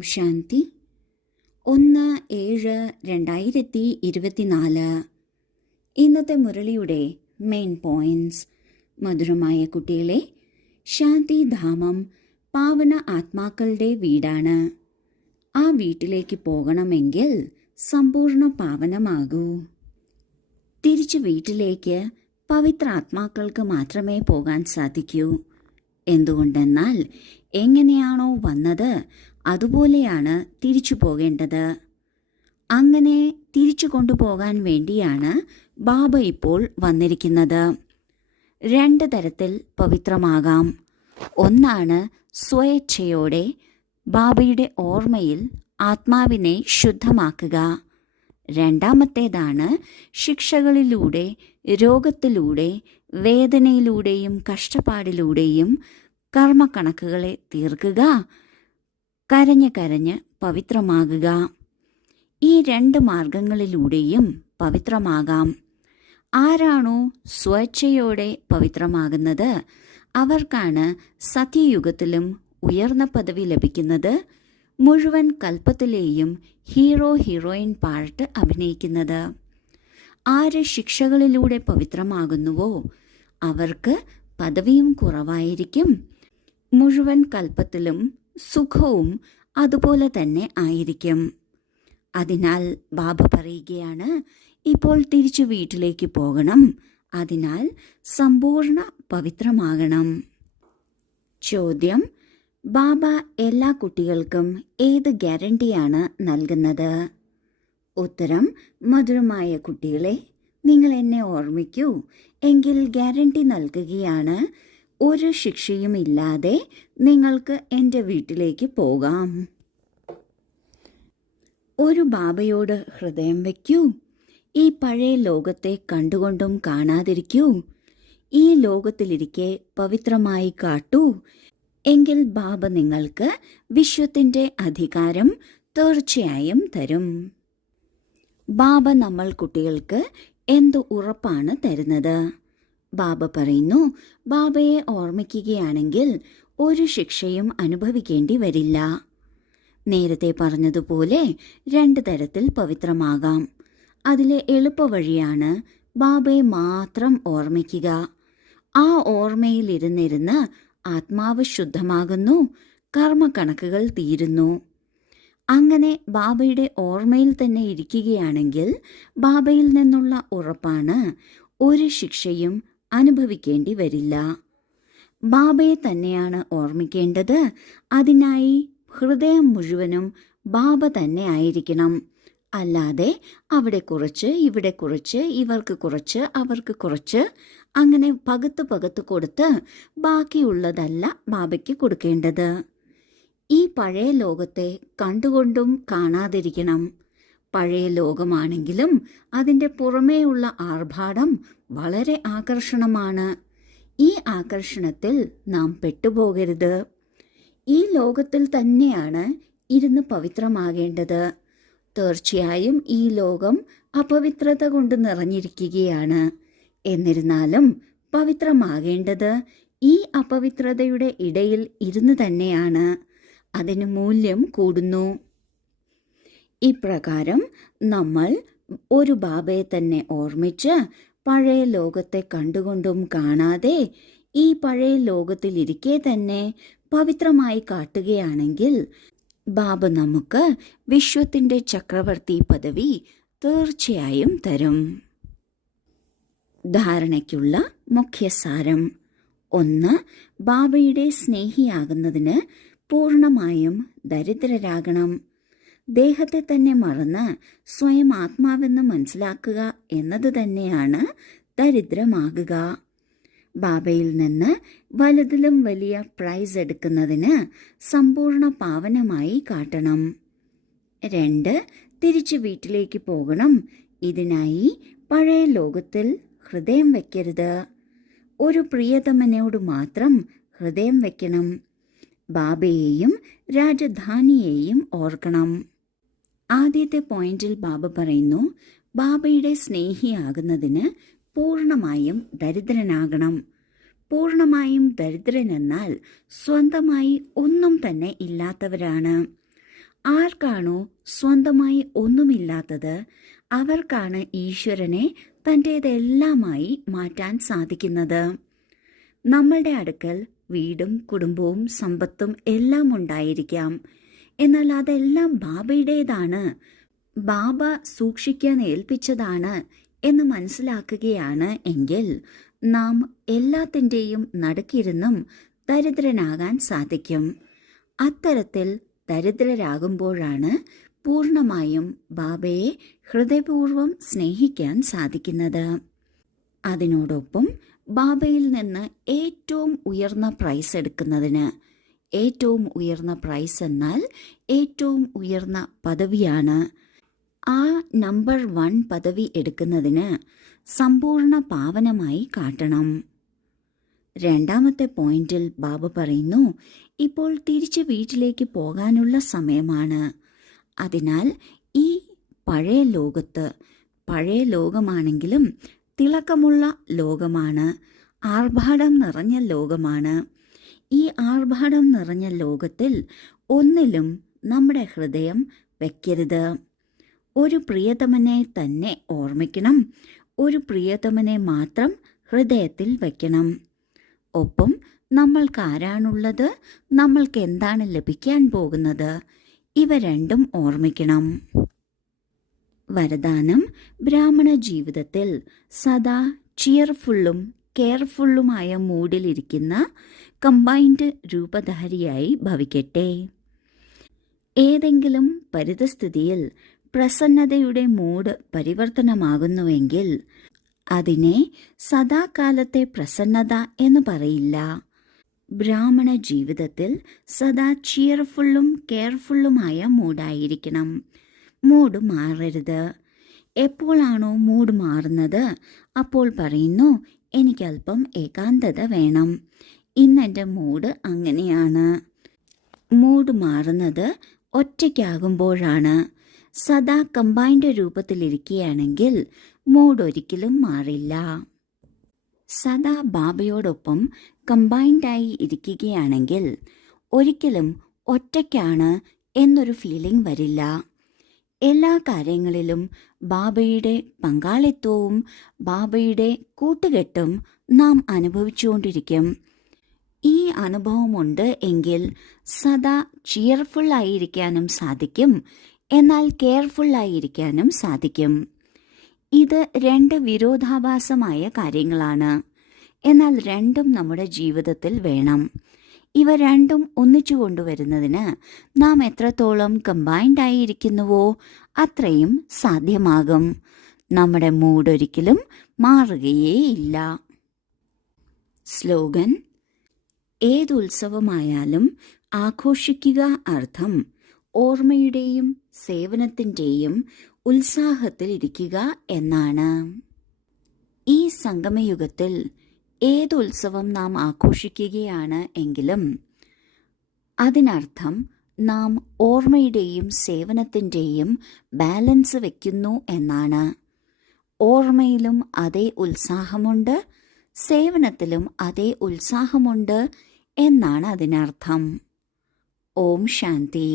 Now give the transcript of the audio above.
ഓം ശാന്തി. 1/7/2024. ഇന്നത്തെ മുരളിയുടെ main points. മധുരമായ കുട്ടികളെ, ശാന്തിധാമം പാവന ആത്മാക്കളുടെ വീടാണ്. ആ വീട്ടിലേക്ക് പോകണമെങ്കിൽ സമ്പൂർണ്ണ പാവനമാകൂ. തിരിച്ചു വീട്ടിലേക്ക് പവിത്ര ആത്മാക്കൾക്ക് മാത്രമേ പോകാൻ സാധിക്കൂ. എന്തുകൊണ്ടെന്നാൽ എങ്ങനെയാണോ വന്നത് അതുപോലെയാണ് തിരിച്ചു പോകേണ്ടത്. അങ്ങനെ തിരിച്ചു കൊണ്ടുപോകാൻ വേണ്ടിയാണ് ബാബ ഇപ്പോൾ വന്നിരിക്കുന്നത്. 2 തരത്തിൽ പവിത്രമാകാം. ഒന്നാണ് സ്വേച്ഛയോടെ ബാബയുടെ ഓർമ്മയിൽ ആത്മാവിനെ ശുദ്ധമാക്കുക. രണ്ടാമത്തേതാണ് ശിക്ഷകളിലൂടെ, രോഗത്തിലൂടെ, വേദനയിലൂടെയും കഷ്ടപ്പാടിലൂടെയും കർമ്മക്കണക്കുകളെ തീർക്കുക, കരഞ്ഞ് പവിത്രമാകുക. ഈ 2 മാർഗങ്ങളിലൂടെയും പവിത്രമാകാം. ആരാണോ സ്വേച്ഛയോടെ പവിത്രമാകുന്നത് അവർക്കാണ് സത്യയുഗത്തിലും ഉയർന്ന പദവി ലഭിക്കുന്നത്, മുഴുവൻ കൽപ്പത്തിലെയും ഹീറോയിൻ പാർട്ട് അഭിനയിക്കുന്നത്. ആര് ശിക്ഷകളിലൂടെ പവിത്രമാകുന്നുവോ അവർക്ക് പദവിയും കുറവായിരിക്കും, മുഴുവൻ കൽപ്പത്തിലും സുഖവും അതുപോലെ തന്നെ ആയിരിക്കും. അതിനാൽ ബാബ പറയുകയാണ്, ഇപ്പോൾ തിരിച്ചു വീട്ടിലേക്ക് പോകണം. അതിനാൽ സമ്പൂർണ്ണ പവിത്രമാകണം. ചോദ്യം: ബാബ എല്ലാ കുട്ടികൾക്കും ഏത് ഗ്യാരണ്ടിയാണ് നൽകുന്നത്? ഉത്തരം: മധുരമായ കുട്ടികളെ, നിങ്ങൾ എന്നെ ഓർമ്മിക്കൂ. എങ്കിൽ ഗ്യാരണ്ടി നൽകുകയാണ്, ഒരു ശിക്ഷയും ഇല്ലാതെ നിങ്ങൾക്ക് എൻ്റെ വീട്ടിലേക്ക് പോകാം. ഒരു ബാബയോട് ഹൃദയം വയ്ക്കൂ. ഈ പഴയ ലോകത്തെ കണ്ടുകൊണ്ടും കാണാതിരിക്കൂ. ഈ ലോകത്തിലിരിക്കെ പവിത്രമായി കാട്ടൂ. എങ്കിൽ ബാബ നിങ്ങൾക്ക് വിശ്വത്തിൻ്റെ അധികാരം തീർച്ചയായും തരും. ബാബ നമ്മൾ കുട്ടികൾക്ക് എന്ത് ഉറപ്പാണ് തരുന്നത്? ബാബ പറയുന്നു, ബാബയെ ഓർമ്മിക്കുകയാണെങ്കിൽ ഒരു ശിക്ഷയും അനുഭവിക്കേണ്ടി വരില്ല. നേരത്തെ പറഞ്ഞതുപോലെ 2 തരത്തിൽ പവിത്രമാകാം. അതിലെ എളുപ്പവഴിയാണ് ബാബയെ മാത്രം ഓർമ്മിക്കുക. ആ ഓർമ്മയിലിരുന്നിരുന്ന് ആത്മാവ് ശുദ്ധമാകുന്നു, കർമ്മക്കണക്കുകൾ തീരുന്നു. അങ്ങനെ ബാബയുടെ ഓർമ്മയിൽ തന്നെ ഇരിക്കുകയാണെങ്കിൽ ബാബയിൽ നിന്നുള്ള ഉറപ്പാണ്, ഒരു ശിക്ഷയും അനുഭവിക്കേണ്ടി വരില്ല. ബാബയെ തന്നെയാണ് ഓർമ്മിക്കേണ്ടത്. അതിനായി ഹൃദയം മുഴുവനും ബാബ തന്നെ ആയിരിക്കണം. അല്ലാതെ അവിടെ കുറച്ച്, ഇവിടെ കുറച്ച്, ഇവർക്ക് കുറച്ച്, അവർക്ക് കുറച്ച്, അങ്ങനെ പകുത്ത് കൊടുത്ത് ബാക്കിയുള്ളതല്ല ബാബയ്ക്ക് കൊടുക്കേണ്ടത്. ഈ പഴയ ലോകത്തെ കണ്ടുകൊണ്ടും കാണാതിരിക്കണം. പഴയ ലോകമാണെങ്കിലും അതിൻ്റെ പുറമേയുള്ള ആർഭാടം വളരെ ആകർഷണമാണ്. ഈ ആകർഷണത്തിൽ നാം പെട്ടുപോകരുത്. ഈ ലോകത്തിൽ തന്നെയാണ് ഇരുന്ന് പവിത്രമാകേണ്ടത്. തീർച്ചയായും ഈ ലോകം അപവിത്രത കൊണ്ട് നിറഞ്ഞിരിക്കുകയാണ്. എന്നിരുന്നാലും പവിത്രമാകേണ്ടത് ഈ അപവിത്രതയുടെ ഇടയിൽ ഇരുന്ന് തന്നെയാണ്. അതിന് മൂല്യം കൂടുന്നു. ഇപ്രകാരം നമ്മൾ ഒരു ബാബയെ തന്നെ ഓർമ്മിച്ച് പഴയ ലോകത്തെ കണ്ടുകൊണ്ടും കാണാതെ ഈ പഴയ ലോകത്തിലിരിക്കെ തന്നെ പവിത്രമായി കാട്ടുകയാണെങ്കിൽ ബാബ നമുക്ക് വിശ്വത്തിൻ്റെ ചക്രവർത്തി പദവി തീർച്ചയായും തരും. ധാരണയ്ക്കുള്ള മുഖ്യസാരം: 1. ബാബയുടെ സ്നേഹിയാകുന്നതിന് പൂർണ്ണമായും ദരിദ്രരാകണം. ദേഹത്തെ തന്നെ മറന്ന് സ്വയം ആത്മാവെന്ന് മനസ്സിലാക്കുക എന്നത് തന്നെയാണ് ദരിദ്രമാകുക. ബാബയിൽ നിന്ന് വലുതിലും വലിയ പ്രൈസ് എടുക്കുന്നതിന് സമ്പൂർണ്ണ പാവനമായി കാട്ടണം. 2. തിരിച്ചു വീട്ടിലേക്ക് പോകണം. ഇതിനായി പഴയ ലോകത്തിൽ ഹൃദയം വയ്ക്കരുത്. ഒരു പ്രിയതമനോട് മാത്രം ഹൃദയം വയ്ക്കണം. ബാബയെയും രാജധാനിയെയും ഓർക്കണം. ആദ്യത്തെ പോയിന്റിൽ ബാബ പറയുന്നു, ബാബയുടെ സ്നേഹിയാകുന്നതിന് പൂർണ്ണമായും ദരിദ്രനാകണം. പൂർണ്ണമായും ദരിദ്രനെന്നാൽ സ്വന്തമായി ഒന്നും തന്നെ ഇല്ലാത്തവരാണ്. ആർക്കാണോ സ്വന്തമായി ഒന്നുമില്ലാത്തത് അവർക്കാണ് ഈശ്വരനെ തൻ്റേതെല്ലാമായി മാറ്റാൻ സാധിക്കുന്നത്. നമ്മളുടെ അടുക്കൽ വീടും കുടുംബവും സമ്പത്തും എല്ലാം ഉണ്ടായിരിക്കാം. എന്നാൽ അതെല്ലാം ബാബയുടേതാണ്, ബാബ സൂക്ഷിക്കാൻ ഏൽപ്പിച്ചതാണ് എന്ന് മനസ്സിലാക്കുകയാണ് എങ്കിൽ നാം എല്ലാത്തിൻ്റെയും നടുക്കിരുന്നും ദരിദ്രനാകാൻ സാധിക്കും. അത്തരത്തിൽ ദരിദ്രരാകുമ്പോഴാണ് പൂർണ്ണമായും ബാബയെ ഹൃദയപൂർവ്വം സ്നേഹിക്കാൻ സാധിക്കുന്നത്. അതിനോടൊപ്പം ബാബയിൽ നിന്ന് ഏറ്റവും ഉയർന്ന പ്രൈസ് എടുക്കുന്നതിന്, ഏറ്റവും ഉയർന്ന പ്രൈസ് എന്നാൽ ഏറ്റവും ഉയർന്ന പദവിയാണ്, ആ നമ്പർ 1 പദവി എടുക്കുന്നതിന് സമ്പൂർണ്ണ പാവനമായി കാട്ടണം. രണ്ടാമത്തെ പോയിന്റിൽ ബാബ പറയുന്നു, ഇപ്പോൾ തിരിച്ച് വീട്ടിലേക്ക് പോകാനുള്ള സമയമാണ്. അതിനാൽ ഈ പഴയ ലോകത്ത്, പഴയ ലോകമാണെങ്കിലും തിളക്കമുള്ള ലോകമാണ്, ആർഭാടം നിറഞ്ഞ ലോകമാണ്. ഈ ആർഭാടം നിറഞ്ഞ ലോകത്തിൽ ഒന്നിലും നമ്മുടെ ഹൃദയം വെക്കരുത്. ഒരു പ്രിയതമനെ തന്നെ ഓർമ്മിക്കണം, ഒരു പ്രിയതമനെ മാത്രം ഹൃദയത്തിൽ വയ്ക്കണം. ഒപ്പം നമ്മൾക്കാരാണുള്ളത്, നമ്മൾക്ക് എന്താണ് ലഭിക്കാൻ പോകുന്നത്, ഇവ രണ്ടും ഓർമ്മിക്കണം. വരദാനം: ബ്രാഹ്മണ ജീവിതത്തിൽ സദാ ചിയർഫുള്ളും കെയർഫുള്ളുമായ മൂഡിലിരിക്കുന്ന കമ്പൈൻഡ് രൂപധാരിയായി ഭവിക്കട്ടെ. ഏതെങ്കിലും പരിതസ്ഥിതിയിൽ പ്രസന്നതയുടെ മൂഡ് പരിവർത്തനമാകുന്നുവെങ്കിൽ അതിനെ സദാകാലത്തെ പ്രസന്നത എന്ന് പറയില്ല. ബ്രാഹ്മണ ജീവിതത്തിൽ സദാ ചിയർഫുള്ളും കെയർഫുള്ളുമായ മൂഡായിരിക്കണം. മൂഡ് മാറരുത്. എപ്പോഴാണോ മൂഡ് മാറുന്നത് അപ്പോൾ പറയുന്നു, എനിക്കല്പം ഏകാന്തത വേണം, ഇന്നെൻ്റെ മൂഡ് അങ്ങനെയാണ്. മൂഡ് മാറുന്നത് ഒറ്റയ്ക്കാകുമ്പോഴാണ്. സദാ കമ്പൈൻഡ് രൂപത്തിലിരിക്കുകയാണെങ്കിൽ മൂഡ് ഒരിക്കലും മാറില്ല. സദാ ബാബയോടൊപ്പം കമ്പൈൻഡായി ഇരിക്കുകയാണെങ്കിൽ ഒരിക്കലും ഒറ്റയ്ക്കാണ് എന്നൊരു ഫീലിംഗ് വരില്ല. എല്ലാ കാര്യങ്ങളിലും ബാബയുടെ പങ്കാളിത്തവും ബാബയുടെ കൂട്ടുകെട്ടും നാം അനുഭവിച്ചുകൊണ്ടിരിക്കും. ഈ അനുഭവമുണ്ട് എങ്കിൽ സദാ ചിയർഫുള്ളായിരിക്കാനും സാധിക്കും, എന്നാൽ കെയർഫുള്ളായിരിക്കാനും സാധിക്കും. ഇത് 2 വിരോധാഭാസമായ കാര്യങ്ങളാണ്. എന്നാൽ രണ്ടും നമ്മുടെ ജീവിതത്തിൽ വേണം. ഇവ രണ്ടും ഒന്നിച്ചു കൊണ്ടുവരുന്നതിന് നാം എത്രത്തോളം കമ്പൈൻഡ് ആയിരിക്കുന്നുവോ അത്രയും സാധ്യമാകും. നമ്മുടെ മൂഡ് ഒരിക്കലും മാറുകയേയില്ല. സ്ലോഗൻ: ഏതുത്സവമായാലും ആഘോഷിക്കുക അർത്ഥം ഓർമ്മയുടെയും സേവനത്തിൻ്റെയും ഉത്സാഹത്തിലിരിക്കുക എന്നാണ്. ഈ സംഗമയുഗത്തിൽ ഏതുത്സവം നാം ആഘോഷിക്കുകയാണ് എങ്കിലും അതിനർത്ഥം നാം ഓർമ്മയുടെയും സേവനത്തിൻ്റെയും ബാലൻസ് വയ്ക്കുന്നു എന്നാണ്. ഓർമ്മയിലും അതേ ഉത്സാഹമുണ്ട്, സേവനത്തിലും അതേ ഉത്സാഹമുണ്ട് എന്നാണ് അതിനർത്ഥം. ഓം ശാന്തി.